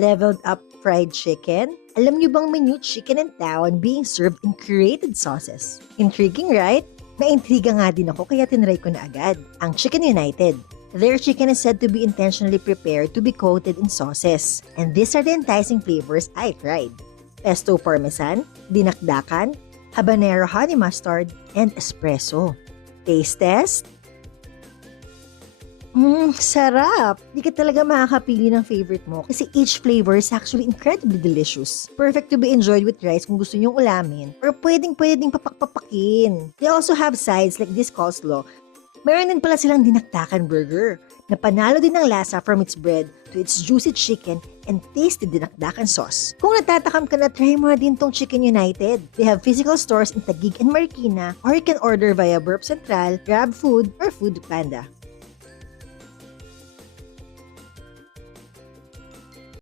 Leveled up fried chicken? Alam niyo bang menu chicken and tawon being served in curated sauces? Intriguing, right? Naintriga nga din ako kaya tinry ko na agad. Ang Chicken United. Their chicken is said to be intentionally prepared to be coated in sauces. And these are the enticing flavors I tried. Pesto parmesan, dinakdakan, habanero honey mustard, and espresso. Taste test? Sarap! Di ka talaga makakapili ng favorite mo kasi each flavor is actually incredibly delicious. Perfect to be enjoyed with rice kung gusto nyong ulamin or pwedeng papakpapakin. They also have sides like this coleslaw. Meron din pala silang dinakdakan burger na panalo din ng lasa from its bread to its juicy chicken and tasty dinakdakan sauce. Kung natatakam ka na, try mo na din tong Chicken United. They have physical stores in Taguig and Marikina or you can order via Burp Central, Grab Food, or Food Panda.